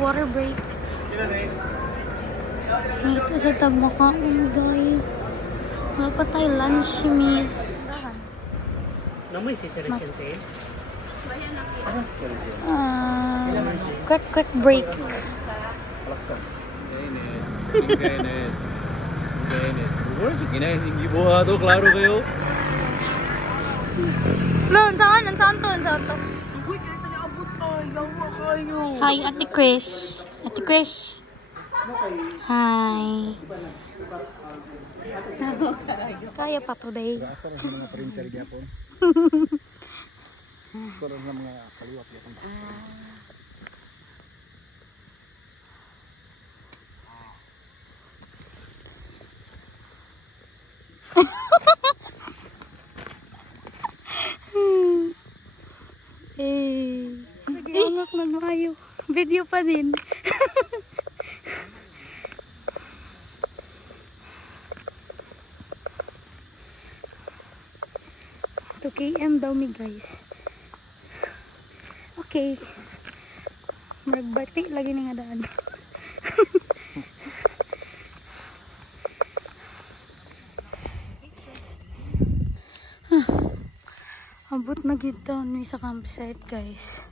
Water break. Ito sa tagmakain, guys. Wala pa tayo lunch, miss. Namoy si Teresente. Quick break. Klaro kayo. Loon, saan to? Hi, Ate Chris. Ate Chris. Hi. Kaya pa today. Anak nagmayo. Video pa din. 2 km daw mi guys. Okay. Magbati lagi ni nga daan. Abot na gid daw ni sa campsite guys.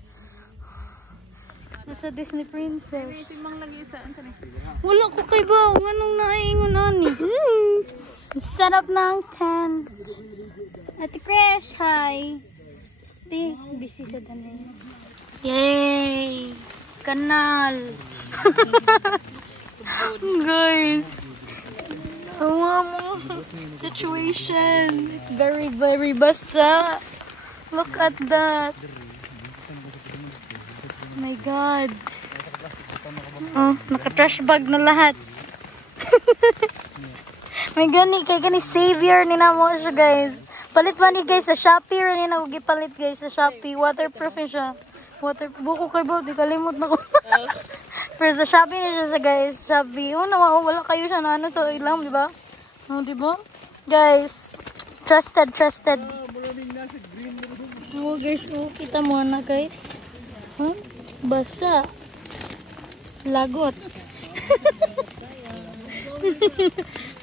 Nasa Disney Princess. Wala ko kay ba. Anong naiingon ani? Set up ng tent. Ate Crash, hi. Di, busy sa danay. Yay! Kanal. Guys. Situation. It's very, very basa. Look at that. My God. Oh, naka-trash bag na lahat. May gani, kay gani savior ni namo siya guys. Palit man ni guys sa Shopee rin na gipalit guys sa Shopee. Waterproof siya. Buko kay ba, di kalimot na ko. Pero sa Shopee na siya sa guys. Shopee. Oh, wala kayo siya na ano sa ilang, di ba? Oh, di ba? Guys, trusted. Oh, guys, oh, kita mo na guys. Huh? Basa. Lagot.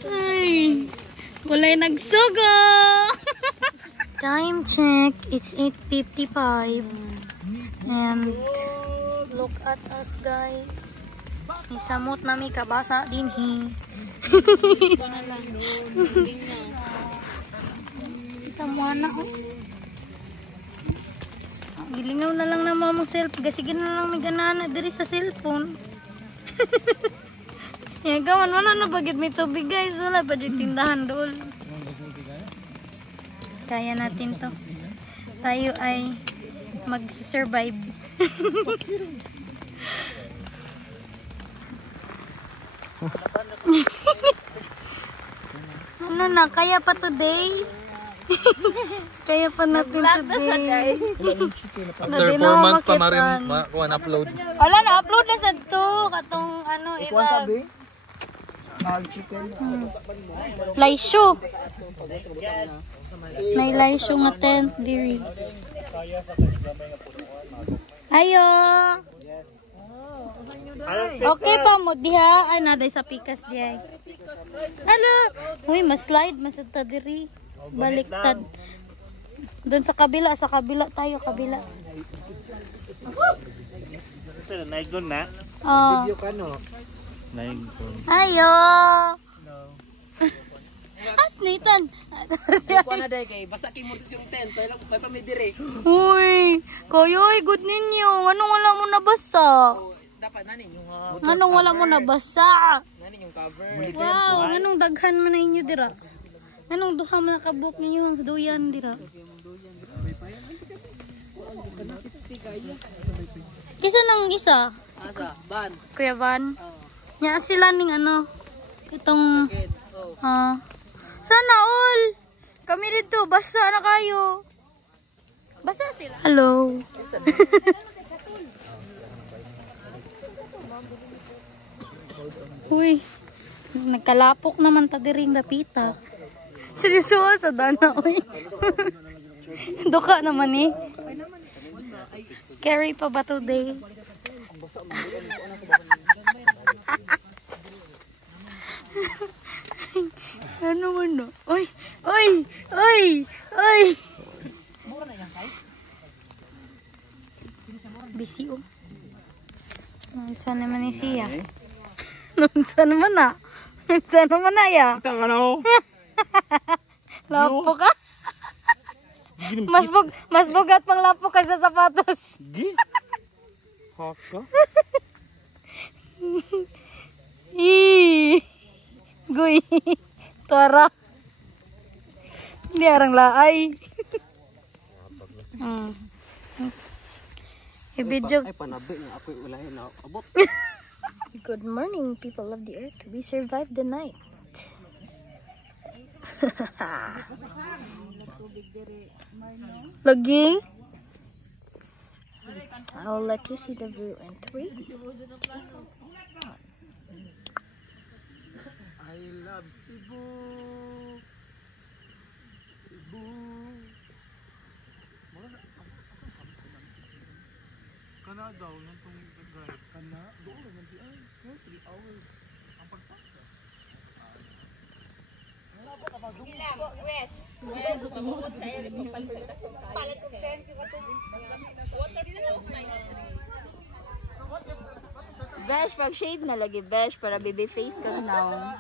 Ay. Walay nagsugo. Time check. It's 8:55. And look at us guys. Isamot nami kabasa din hi. Kita mo na oh. Gilingaw na lang na mo cellphone. Gasigin na lang may ganana diri sa cellphone. Ya gawan wala na bagid may tubig guys. Wala pa dyan tindahan doon. Kaya natin to. Tayo ay mag-survive. Ano na? Kaya pa today? Kaya pa natin today. After 4 months pa marin upload. Wala na, upload na sa to. Katong ano, ilag. Laisyo. May laisyo nga tent diri. Ayo. Okay pa mo diha. Ay, naday sa pikas diha. Hello. Uy, mas-slide. Masagta diri. Baliktad. Doon sa kabila tayo, kabila. Naigon na? Oh. Video ka no? Naigon. Ayo. As Nathan. Ay, kuha na dahi kay. Basta kay mo yung tent. Kaya pa may dire. Uy. Kayoy, good ninyo. Anong wala mo nabasa? Dapat nanin yung... Anong wala mo nabasa? Nanin yung cover. Wow, anong daghan mo na inyo dira? Anong duha mo nakabuk ninyo sa duyan dira? Kisa nang isa? Asa, ban. Kuya Van. Nya sila ning ano, itong sana all. Kami dito, basa na kayo. Basa sila. Hello. Uy, nagkalapok naman ta diring dapita. Seryoso sa dana, uy. Duka naman eh. Carry pa ba today? Ano man no? Oy! Oy! Oy! Oy! Busy oh. Saan naman ni siya? Saan naman na? Saan naman na ya? Kita ka na oh. Lapo ka? Mas bugat pang lapo kaysa sapatos. Gi? Haka? Guy. Tara. Hindi arang laay. Ibidyo. Ay, panabi nga ako'y ulahin na abot. Good morning, people of the earth. We survived the night. Lagi. I'll let you see the view in 3. I love Cebu. Cebu. Kana daw nang tong drive. Kana doon lang di ay 3 hours. Ang pagpasok. West. Sa area ng palit ko 10 water din na Besh, pag shave na lagi, Besh, para baby face ka na.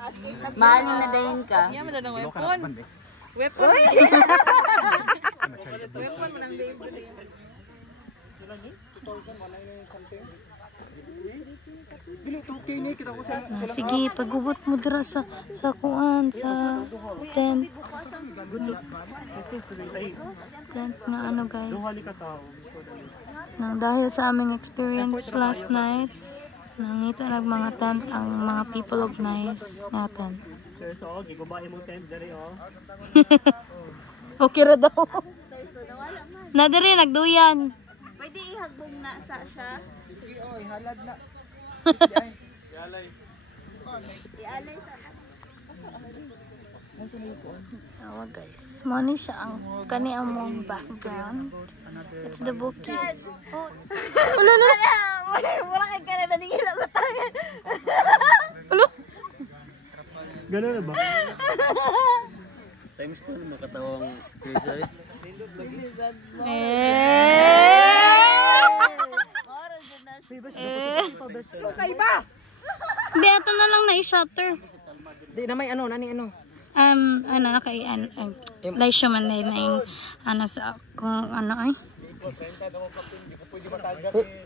Maanin na dahin ka. yan mo na ng weapon. Weapon. Weapon mo ng baby. Sige, pagubot mo dira sa kuan sa tent. Tent na ano guys. Nang dahil sa aming experience last night, nangita nag mga tent ang mga people of nice nga tent. Okay ra daw. Na diri nagduyan. Pwede ihagbong na sa siya. Awa guys, money siya ang kani among background. It's the bukid. Oh, wala na. Wala kay Canada ni ila batangan. Hello? Ganun na ba? Times 2 na katawang Tuesday. Okay ba? Hindi, ito na lang na i-shutter. Di na may ano, nani ano. Ano, kay, Laisha man na yung, ano, sa, kung ano ay.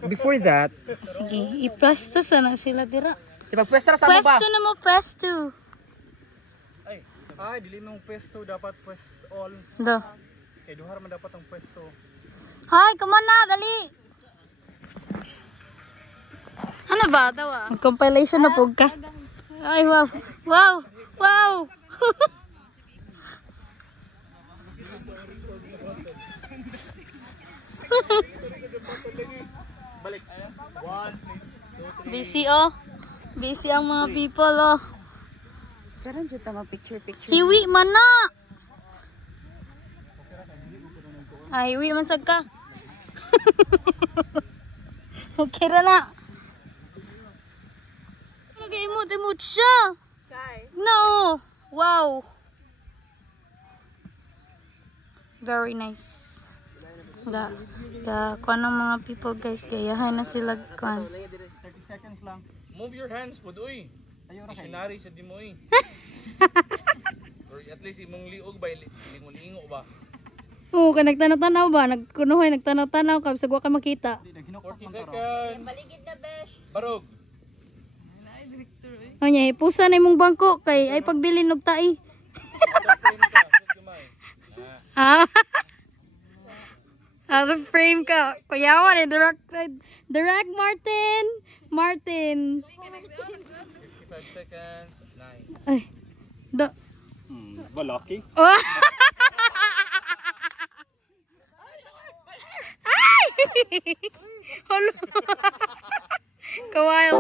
Before that, Sige, i-presto sana sila dira. ipagpwesta sa mo ba? Presto na mo, presto. Ay, dili nung pwesto dapat pwest all. Do. Kay duhar man dapat ang pwesto. Hi, come on na, dali. Ano ba? Tawa. Compilation na pug ka. Ay, wow. Wow. Wow. Balik. 1, 2, 3. Busy oh. Busy ang mga people oh. Karon jud ta picture. Hiwi man na. Ay, hiwi man sad ka. Okay ra na. Nag-imot siya. No. Wow. Very nice. Kuan ng mga people guys, gayahan na sila kuan. 30 seconds lang. Move your hands pod uy. Missionary sa dimoy. Or at least imong liog ba lingo ba? Oo, ka nagtanaw-tanaw ba? Nagkunuhoy, nagtanaw-tanaw ka, sagwa ka makita. 40 seconds. Baligid na Besh. Barog. Anya, pusa na imong bangko kay ay pagbilin og tai. Ha? Out of frame ka. Kuyawan eh, direct Martin. Martin. 55 seconds. 9. Ay. Balaki. Oh. Ay! Holo. Kawail.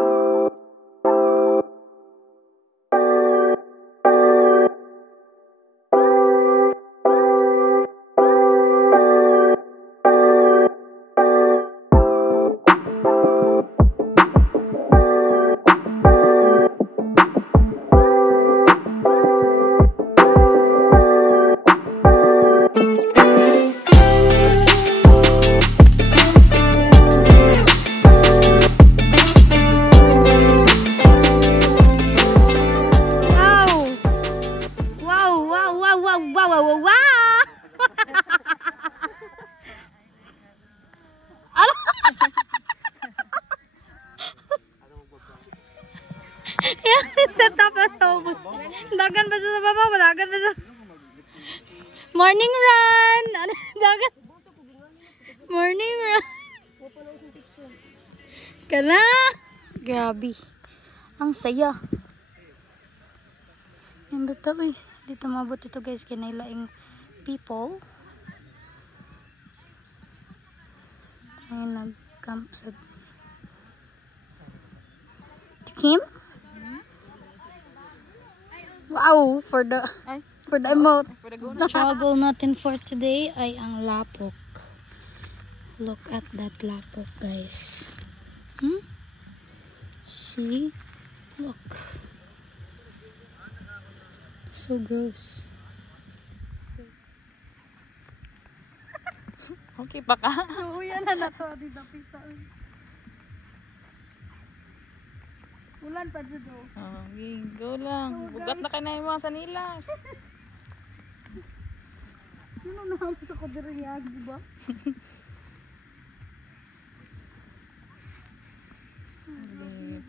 Sa tapas ako. Dagan ba siya sa baba? Dagan ba siya? Morning run! Dagan. Morning run. Kana? Grabe. Ang saya. Ang dito eh. Dito mabot ito guys. Kinailaing people. Ay nag-camp sa Kim? Wow, for the amount. Struggle natin for today ay ang lapok. Look at that lapok, guys. See? Look. So gross. Okay pa ka? Oo, yan na nato. Dito pita. Ulan pa dito. Oh, go lang. Bugat na kayo na yung mga sanilas. Sino na ang sa kadiriyag, di ba?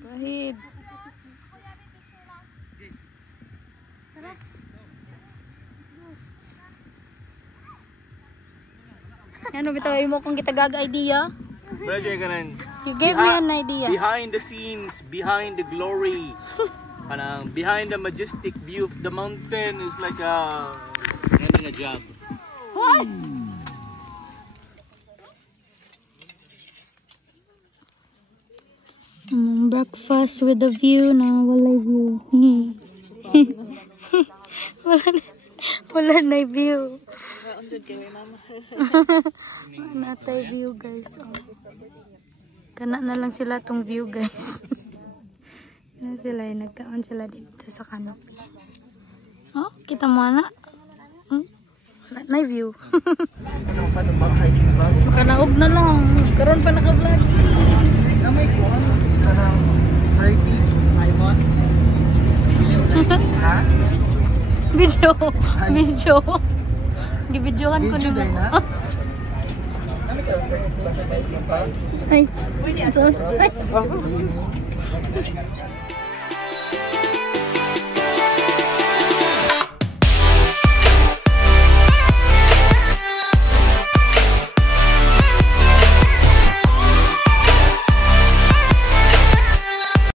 Pahid. Ano bitaw mo kung kitagag idea? You gave me an idea. Behind the scenes, behind the glory, behind the majestic view of the mountain is like having a job. What? Breakfast with a view na walay view. wala na view. Wala tayo view guys. Oh. Kana na lang sila tong view guys. Ano sila nagkaon sila dito sa canopy. Oh, kita mo na. Wala na view. Makanaog na lang. Karon pa naka-vlog. Namay ko kanang 30 Simon. Ha? Video. Gibidyohan ko Video nimo. day na. Kami ka pa sa bike pa. Ay. Ito. Ay. Oh,